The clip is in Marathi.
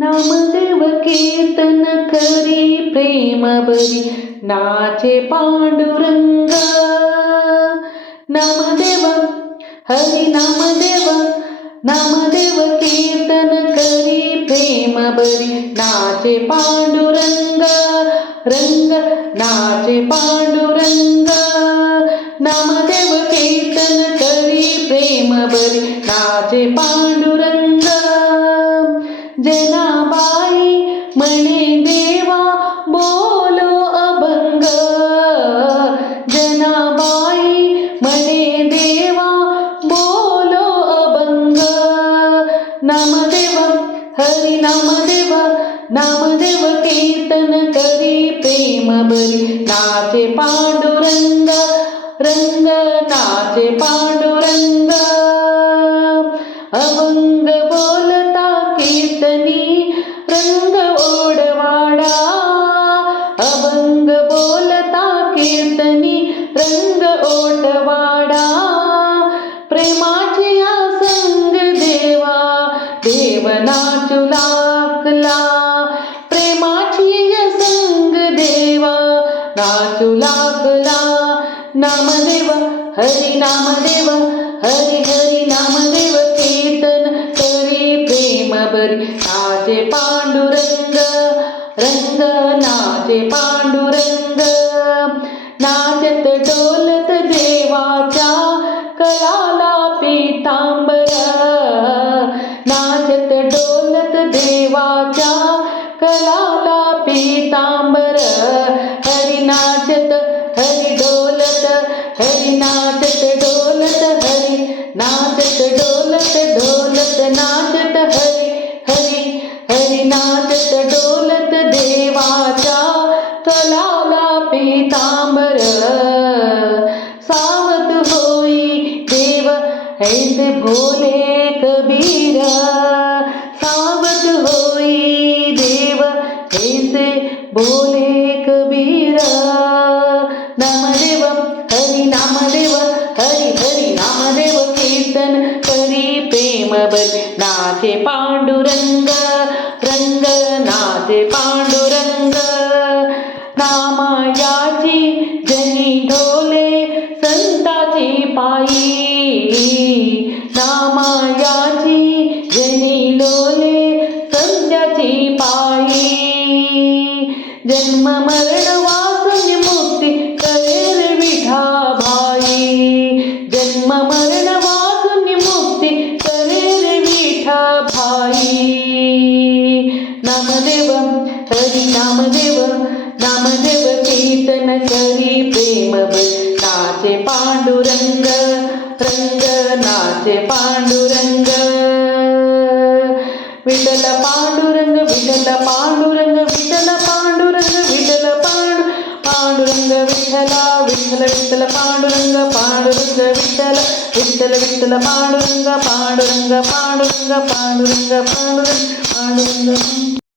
नामदेव कीर्तन करी प्रेम बरी नाचे पांडुरंग. नामदेव हरी नामदेव नामदेव कीर्तन करी प्रेम बरी नाचे पांडुरंग. रंग नाचे पांडुरंग. नामदेव कीर्तन करी प्रेम बरी नाचे पांडुरंग. जनाबाई म्हणे देवा बोलो अभंग. जनाबाई म्हणे देवा बोलो अभंग. नामदेव हरी नामदेव नामदेव कीर्तन करी प्रेम बरी नाचे पांडुरंग. रंग नाचे पांडुरंग. अभंग बोलता कीर्तनी रंग ओढवाडा. अभंग बोलता कीर्तनी रंग ओढवाडा. प्रेमाची संग देवा देव नाचू लागला. प्रेमाची संग देवा नाचू लागला. नामदेव हरी नामदेव हरी हरी नामदेव कीर्तन करी प्रेम बरी नाचे पांडुरंग. रंग नाचे पांडुरंग. नाचत डोलत देवाच्या कलाला पीतांबर. नाचत डोलत देवाच्या कलाला पीतांबर. हरी नाचत हरी डोलत हरी नाचत डोलत हरी नाचत डोलत ढोलत नाचत हरी हरी हरी नाचत डोलत देवाच्या कलाला पीतांबर. सावध होई देव ऐसे भोले कबीर. सावध होई देव ऐसे भोले कबीर. नामदेव हरी नामदेव हरी हरी नामदेव कीर्तन करी प्रेम बरी नाचे पांडुरंग. रंग नाचे पांडुरंग. नामायाची जनी ढोले संताची पायी. नामायाची जनी डोले संताची पायी. जन्म मरण वासन मुक्ती करे विठाबाई. जन्म मरण वासन मुक्ती करे विठाबाई. नामदेव हरी नामदेव नामदेव कीर्तन करी प्रेम बरी नाचे पांडुरंग. रंग नाचे पांडुरंग. विठ्ठल पांडुरंग विठ्ठल पांडुरंग विठ्ठल पांडुरंग विठ्ठल पांडुरंग विठ्ठला विठ्ठल विठ्ठल पांडुरंग पांडुरंग विठ्ठल विठ्ठल विठ्ठल पांडुरंग पांडुरंग पांडुरंग पांडुरंग पांडुरंग पांडुरंग.